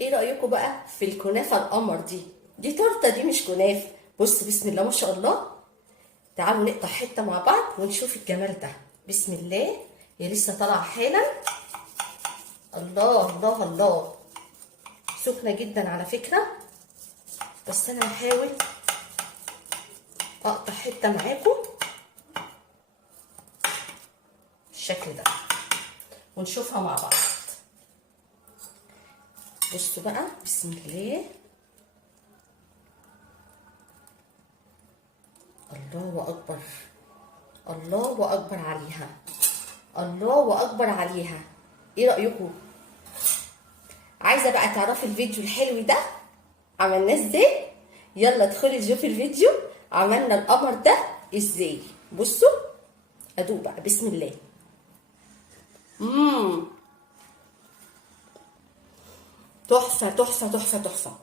ايه رأيكم بقى في الكنافة القمر دي تورتة، دي مش كنافة. بص، بسم الله ما شاء الله. تعالوا نقطع حتة مع بعض ونشوف الجمال ده. بسم الله. هي لسه طالعة حالا. الله الله الله. سخنة جدا على فكرة، بس انا هحاول اقطع حتة معاكم بالشكل ده ونشوفها مع بعض. بصوا بقى، بسم الله. الله اكبر، الله اكبر عليها، الله اكبر عليها. ايه رايكم؟ عايزه بقى تعرفي الفيديو الحلو ده عملناه ازاي؟ يلا ادخلي شوفي الفيديو عملنا القمر ده ازاي. بصوا، ادوق بقى بسم الله. امم تحفه تحفه تحفه تحفه.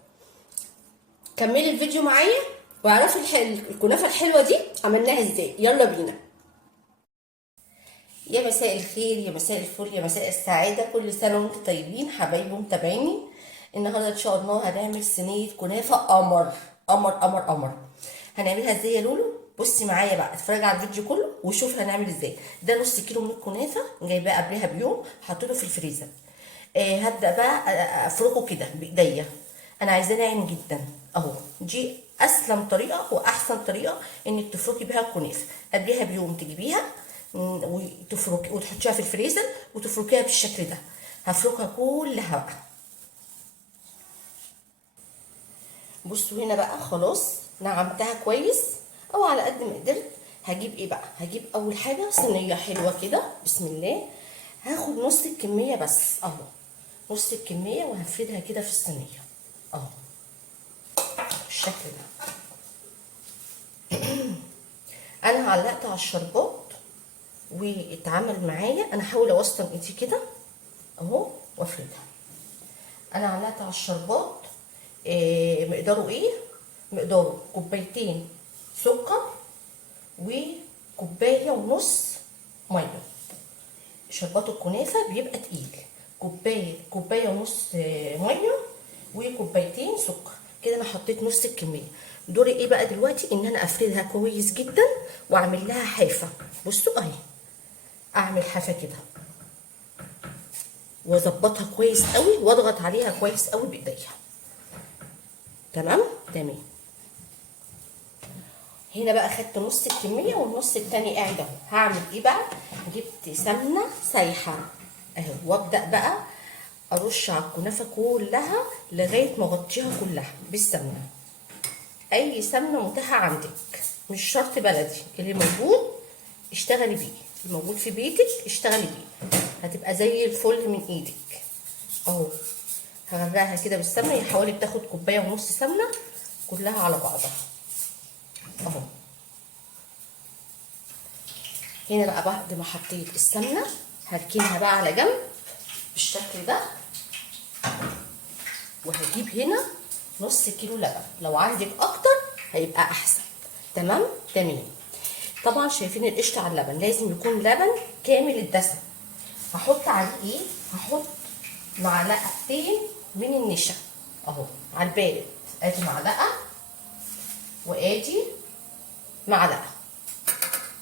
كملي الفيديو معايا واعرفي الكنافه الحلوه دي عملناها ازاي. يلا بينا. يا مساء الخير، يا مساء الفل، يا مساء السعادة، كل سنة وانتم طيبين حبايبي متابعيني. النهارده ان شاء الله هنعمل صينية كنافة قمر قمر قمر قمر. هنعملها ازاي يا لولو؟ بصي معايا بقى، اتفرجي على الفيديو كله وشوفي هنعمل ازاي. ده نص كيلو من الكنافة جايباه قبلها بيوم، حطيته في الفريزر. هبدأ بقى افركه كده بايديا. انا عايزاه ناعم جدا اهو. دي اسلم طريقة واحسن طريقة انك تفركي بيها الكنافة. قبلها بيوم تجيبيها وتفركي وتحطيها في الفريزر وتفركيها بالشكل ده. هفركها كلها بقى. بصوا هنا بقى خلاص نعمتها كويس او على قد ما قدرت. هجيب ايه بقى؟ هجيب اول حاجه صينيه حلوه كده بسم الله. هاخد نص الكميه بس اهو، نص الكميه وهفردها كده في الصينيه اهو بالشكل ده. انا علقت على الشربات واتعمل معايا. انا هحاول اوسطن ايدي كده اهو وافردها. انا علقت على الشربات. مقداره ايه؟ مقداره كوبايتين سكر وكوبايه ونص ميه. شربات الكنافه بيبقى تقيل. كوبايه ونص ميه وكوبايتين سكر. كده انا حطيت نص الكميه. دوري ايه بقى دلوقتي؟ ان انا افردها كويس جدا واعمل لها حافه. بصوا اهي، اعمل حافه كده واظبطها كويس قوي واضغط عليها كويس قوي بايديا. تمام تمام. هنا بقى خدت نص الكميه والنص التاني قاعد اهو. هعمل ايه بقى؟ جبت سمنه سايحه اهو، وابدا بقى ارش على الكنافه كلها لغايه ما اغطيها كلها بالسمنه. اي سمنه متاحه عندك، مش شرط بلدي، اللي موجود اشتغلي بيه، الموجود في بيتك اشتغلي بيه، هتبقى زي الفل من ايدك اهو. هغرقها كده بالسمنه، هي حوالي بتاخد كوبايه ونص سمنه كلها على بعضها اهو. هنا بقى بعد ما حطيت السمنه هركنها بقى على جنب بالشكل ده. وهجيب هنا نص كيلو لبن، لو عندك اكتر هيبقى احسن. تمام تمام. طبعا شايفين القشطه على اللبن، لازم يكون لبن كامل الدسم. هحط عليه ايه؟ هحط معلقتين من النشا اهو على البارد. ادي معلقه وادي معلقه.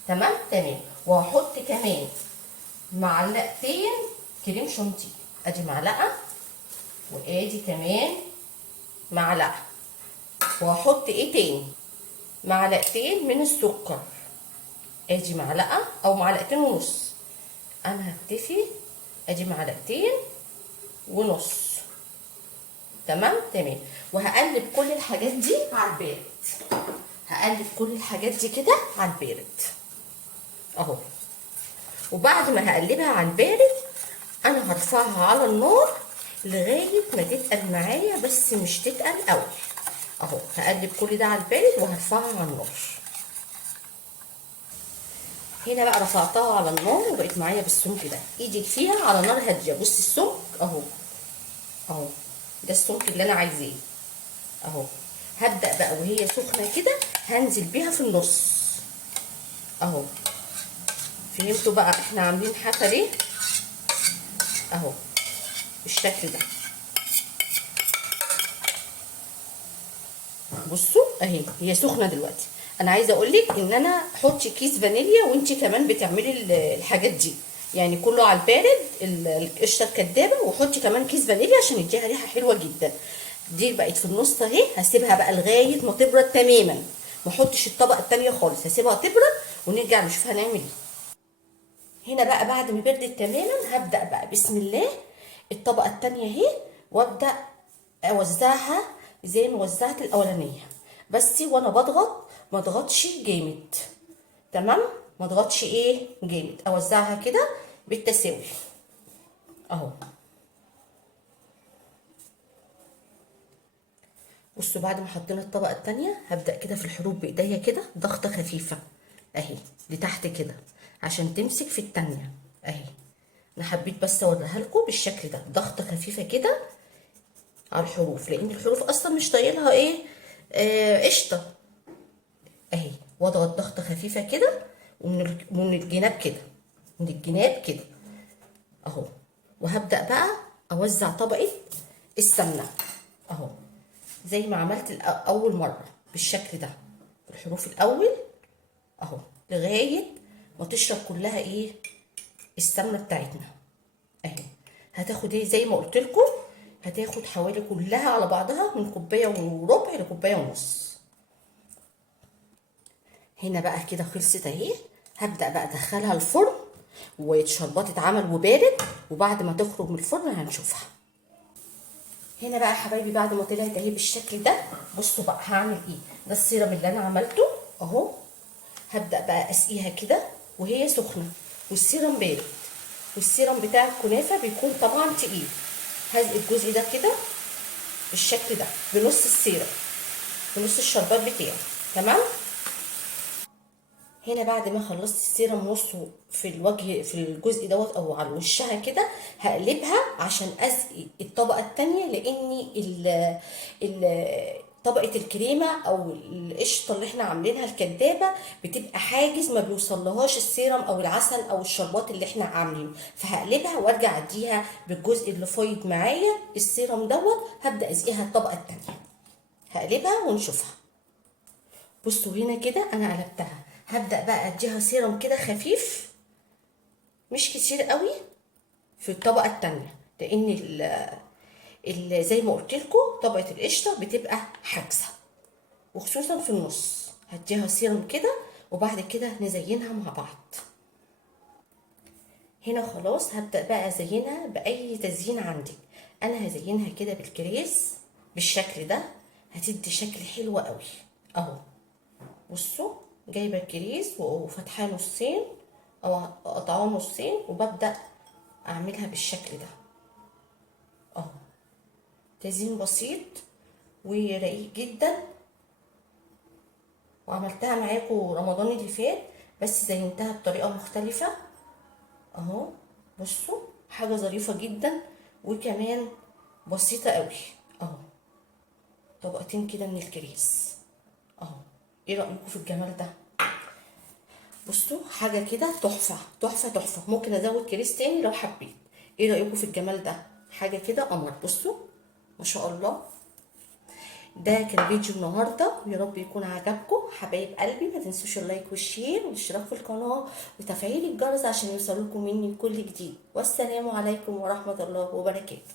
تمام تمام. وهحط كمان معلقتين كريم شانتيه. ادي معلقه وادي كمان معلقه. وهحط ايه تاني؟ معلقتين من السكر. ادي معلقه او معلقتين ونص. انا هكتفي. ادي معلقتين ونص. تمام تمام. وهقلب كل الحاجات دي على البارد. هقلب كل الحاجات دي كده على البارد اهو. وبعد ما هقلبها على البارد انا هرفعها على النار لغايه ما تتقل معايا، بس مش تتقل قوي اهو. هقلب كل ده على البارد وهرفعها على النار. هنا بقى رفعتها على النار وبقت معايا بالسمك ده. ايدي فيها على نار هاديه. بصي السمك اهو اهو، ده السمك اللي انا عايزاه اهو. هبدا بقى وهي سخنه كده هنزل بيها في النص اهو. فهمتوا بقى احنا عاملين حفه ليه؟ اهو بالشكل ده. بصوا اهي هي سخنه دلوقتي. انا عايزه اقول لك ان انا حطي كيس فانيليا وانتي كمان بتعملي الحاجات دي، يعني كله على البارد القشطه الكدابه، وحطي كمان كيس فانيليا عشان يديها ريحه حلوه جدا. دي بقت في النص اهي، هسيبها بقى لغايه ما تبرد تماما، ما احطش الطبقه التانيه خالص، هسيبها تبرد ونرجع نشوف هنعمل ايه. هنا بقى بعد ما بردت تماما هبدا بقى بسم الله الطبقه التانيه اهي، وابدا اوزعها زي ما وزعت الاولانيه، بس وانا بضغط ما اضغطش جامد. تمام، ما اضغطش ايه جامد، اوزعها كده بالتساوي اهو. بصوا بعد ما حطينا الطبقه التانيه هبدا كده في الحروف بايديا كده ضغطه خفيفه اهي لتحت كده عشان تمسك في التانيه اهي. انا حبيت بس اوريها لكم بالشكل ده، ضغطه خفيفه كده على الحروف، لان الحروف اصلا مش طايلها ايه قشطه اهي. واضغط ضغطه خفيفه كده ومن الجناب كده، من الجناب كده اهو. وهبدا بقى اوزع طبقه السمنه اهو زي ما عملت اول مره بالشكل ده في الحروف الاول اهو، لغايه ما تشرب كلها ايه السمنه بتاعتنا اهي. هتاخد ايه زي ما قلت لكم، هتاخد حوالي كلها على بعضها من كوبايه وربع لكوبايه ونص. هنا بقى كده خلصت اهي، هبدا بقى ادخلها الفرن والشربات اتعمل وبارد، وبعد ما تخرج من الفرن هنشوفها. هنا بقى يا حبايبي بعد ما طلعت اهي بالشكل ده، بصوا بقى هعمل ايه. ده السيرم اللي انا عملته اهو، هبدا بقى اسقيها كده وهي سخنه والسيرم بارد، والسيرم بتاع الكنافه بيكون طبعا تقيل. هزق الجزء ده كده بالشكل ده بنص السيرم، بنص الشربات بتاعه. تمام. هنا بعد ما خلصت السيرم نصه في الوجه في الجزء دوت او على وشها كده، هقلبها عشان اسقي الطبقه التانية، لان طبقه الكريمه او القشطه اللي احنا عاملينها الكدابه بتبقى حاجز ما بيوصلهاش السيرم او العسل او الشربات اللي احنا عاملينه، فهقلبها وارجع اديها بالجزء اللي فايض معايا السيرم دوت. هبدا اسقيها الطبقه التانية، هقلبها ونشوفها. بصوا هنا كده انا قلبتها، هبدا بقى اديها سيرم كده خفيف مش كتير قوي في الطبقه التانية، لان زي ما قلت لكم طبقه القشطه بتبقى حاجزه، وخصوصا في النص. هديها سيرم كده وبعد كده نزينها مع بعض. هنا خلاص هبدا بقى ازينها باي تزيين عندك. انا هزينها كده بالكريز بالشكل ده، هتدي شكل حلو قوي اهو. بصوا جايبه الكريز وفتحاه نصين او قطعاه نصين، وببدا اعملها بالشكل ده اهو. تزيين بسيط ورقيق جدا، وعملتها معاكم رمضان اللي فات بس زينتها بطريقه مختلفه اهو. بصوا حاجه ظريفه جدا وكمان بسيطه قوي اهو. طبقتين كده من الكريز اهو. ايه رايكم في الجمال ده؟ بصوا حاجه كده تحفه تحفه تحفه. ممكن ازود كريس تاني لو حبيت. ايه رايكم في الجمال ده؟ حاجه كده قمر. بصوا ما شاء الله. ده كان فيديو النهارده، ويا رب يكون عجبكم حبايب قلبي. ما تنسوش اللايك والشير والاشتراك في القناه وتفعيل الجرس عشان يوصلكم مني كل جديد. والسلام عليكم ورحمه الله وبركاته.